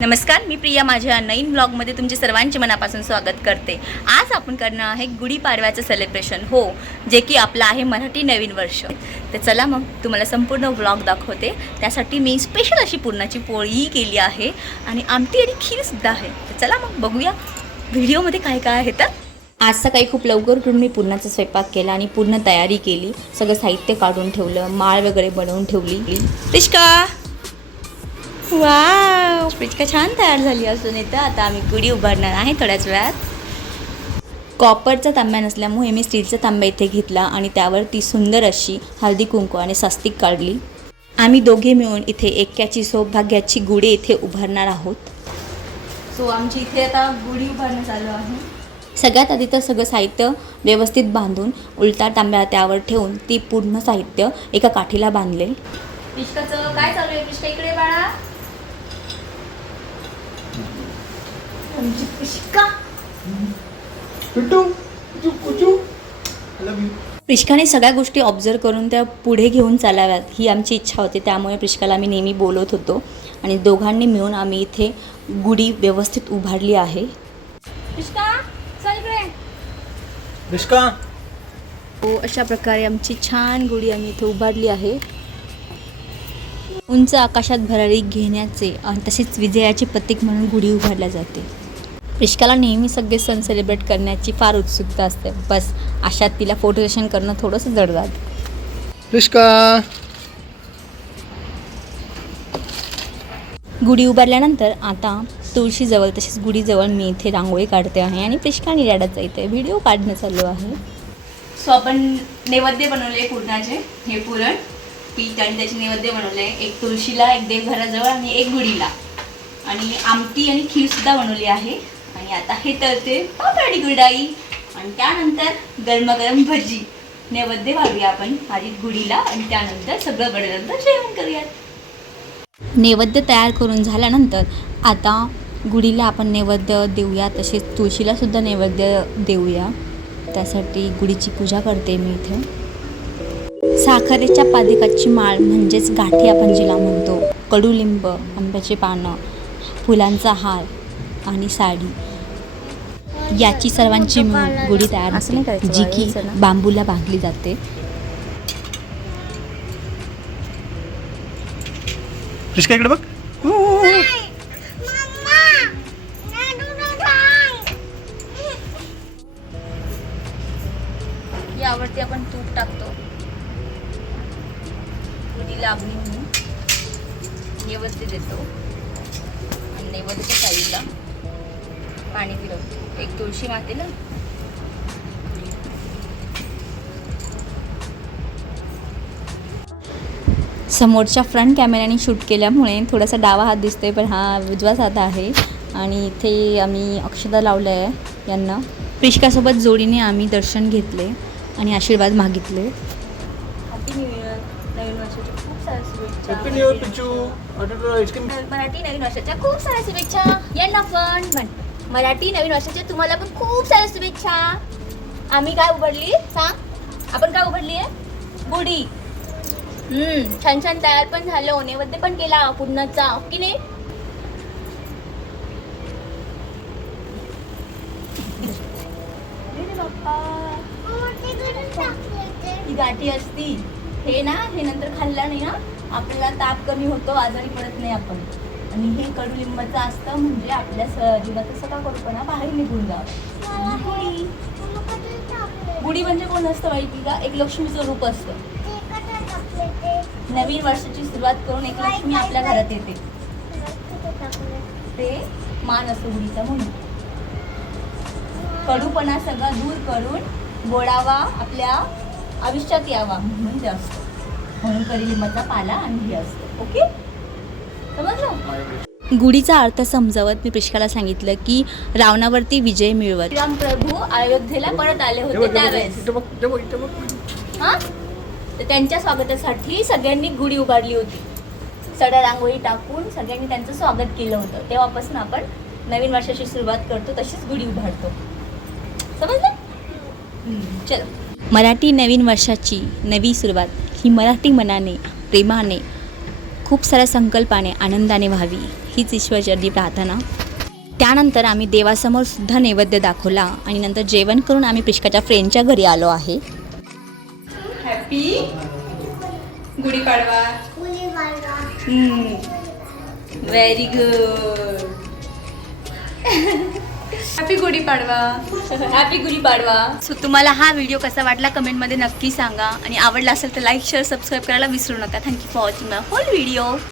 नमस्कार मी प्रिया. माझ्या नवीन ब्लॉगमध्ये तुमचे सर्वांचे मनापासून स्वागत करते. आज आपण करणार आहे गुढीपाडव्याचं सेलिब्रेशन हो जे की आपलं आहे मराठी नवीन वर्ष. तर चला मग तुम्हाला संपूर्ण ब्लॉग दाखवते. त्यासाठी मी स्पेशल अशी पुरणाची पोळी केली आहे आणि आमटी आणि खीरसुद्धा आहे. तर चला मग बघूया व्हिडिओमध्ये काय काय आहे तर. आज सकाळी खूप लवकर उठून मी पुरणाचा स्वयंपाक केला आणि पूर्ण तयारी केली. सगळं साहित्य काढून ठेवलं माळ वगैरे बनवून ठेवली. रिश्का वाव पिचका छान तयार झाली असून इथं आता आम्ही गुढी उभारणार आहे थोड्याच वेळात. कॉपरचा तांब्या नसल्यामुळे मी स्टीलचा तांब्या इथे घेतला आणि त्यावर ती सुंदर अशी हळदी कुंकू आणि स्वस्तिक काढली. आम्ही दोघे मिळून इथे एक्क्याची सौभाग्याची गुढी इथे उभारणार आहोत. सो आमची इथे आता गुढी उभारणं चालू आहे. सगळ्यात आधी तर सगळं साहित्य व्यवस्थित बांधून उलटा तांब्या त्यावर ठेवून ती पूर्ण साहित्य एका काठीला बांधले काय चालू आहे? पिष्का इकडे बाळा. प्रिष्काने सगळ्या गोष्टी ऑब्झर्व करून त्या पुढे घेऊन चालाव्यात ही आमची इच्छा होती. त्यामुळे प्रिष्काला आम्ही नेहमी बोलवत होतो. आणि दोघांनी मिळून आम्ही इथे गुढी व्यवस्थित उभारली आहे. हो अशा प्रकारे आमची छान गुढी आम्ही इथे उभारली आहे. उंच आकाशात भरारी घेण्याचे आणि तसेच विजयाचे प्रतीक म्हणून गुढी उभारल्या जाते. रिष्काला नेहमी सगळे सण सेलिब्रेट करण्याची फार उत्सुकता असते. बस अशात तिला फोटो सेशन करणं थोडंसं जड जातं. रिश्का गुढी उभारल्यानंतर आता तुळशीजवळ तसेच गुढीजवळ मी इथे रांगोळी काढते आहे आणि पिष्का निराडाचा इथे व्हिडिओ काढणं चालू आहे. सो आपण नैवेद्य बनवले पूर्णाचे हे पुरण पीठ आणि त्याचे नैवेद्य बनवले. एक तुळशीला एक देवघराजवळ आणि एक गुढीला. आणि आमटी आणि खीरसुद्धा बनवली आहे. आणि आता हे तळते पापडी गुडाई आणि त्यानंतर गरमागरम भजी. नैवेद्य घालूया आपण आधी गुढीला आणि त्यानंतर सगळं बनल्यानंतर जेवण करूयात. नैवेद्य तयार करून झाल्यानंतर आता गुढीला आपण नैवेद्य देऊया तसेच तुळशीला सुद्धा नैवेद्य देऊया. त्यासाठी गुढीची पूजा करते मी इथे. साखरेच्या पादिकाची माळ म्हणजेच गाठी आपण जिला म्हणतो. कडुलिंब आंब्याची पानं फुलांचा हार आणि साडी. याची सर्वांची गुढी तयार असते जी की बांबूला बांधली जाते. रिश्का इकडे बघ. यावरती आपण तूप टाकतो. गुढीला अग्नी म्हणून. नैवेद्य देतो. आणि नैवेद्याच्या साईडला पाणी फिरवतो एक तुळशी मातेला समोरच्या फ्रंट कॅमेऱ्याने शूट केल्यामुळे थोडासा डावा हात दिसतोय पण हा उजवाच हात आहे. आणि इथे आम्ही अक्षदा लावलं आहे यांना. प्रिष्कासोबत जोडीने आम्ही दर्शन घेतले आणि आशीर्वाद मागितले. नवीन वर्षाच्या खूप साऱ्या हॅपी न्यू इयर पिचू आईस्क्रीम. मराठी नवीन वर्षाच्या खूप साऱ्या शुभेच्छा. यांना पण. मराठी नवीन वर्षाच्या तुम्हाला पण खूप साऱ्या शुभेच्छा. आम्ही काय उघडली? सांग. आपण काय उघडली आहे गुढी. हम्म छान छान तयार पण झालं. नैवेद्य पण केला पूर्णाचा हो की नाही? ही गाठी असती. हे ना हे नंतर खाल्लं नाही ना आपल्याला ताप कमी होतो आजारी पडत नाही आपण. आणि हे कडुलिंबाचं असतं म्हणजे आपल्या स- जीवाचा सगळा कडूपणा बाहेर निघून जावं. गुढी गुढी म्हणजे कोण असतं माहिती का? एक लक्ष्मीचं रूप असतं. नवीन वर्षाची सुरुवात करून एक लक्ष्मी आपल्या घरात येते. ते मान असतो गुढीचा म्हणून. कडूपणा सगळा दूर करून गोडावा आपल्या आयुष्यात यावा म्हणून ते असतं म्हणून कडुलिंबाचा पाला आणि हे असतं. ओके? समजलं? गुढीचा अर्थ समजावत मी प्रिष्काला सांगितलं की रावणावरती विजय मिळवत. राम प्रभू अयोध्येला परत आले होते त्यावेळेस. हा त्यांच्या स्वागतासाठी सगळ्यांनी गुढी उभारली होती. सडा रांगोळी टाकून सगळ्यांनी त्यांचं स्वागत केलं होतं. तेव्हापासून आपण नवीन वर्षाची सुरुवात करतो तशीच गुढी उभारतो. समजलं? चलो. मराठी नवीन वर्षाची नवी सुरुवात ही मराठी मनाने प्रेमाने खूप साऱ्या संकल्पाने आनंदाने व्हावी हीच ईश्वरचरणी प्रार्थना. त्यानंतर आम्ही देवासमोर सुद्धा नैवेद्य दाखवला आणि नंतर जेवण करून आम्ही प्रिष्काच्या फ्रेंडच्या घरी आलो आहे. Happy Gudi Padwa very good happy Gudi Padwa happy Gudi Padwa so तुम्हाला हा व्हिडिओ कसा वाटला कमेंटमध्ये नक्की सांगा. आणि आवडला असेल तर लाईक शेअर सबस्क्राईब करायला विसरू नका. Thank you for watching my whole video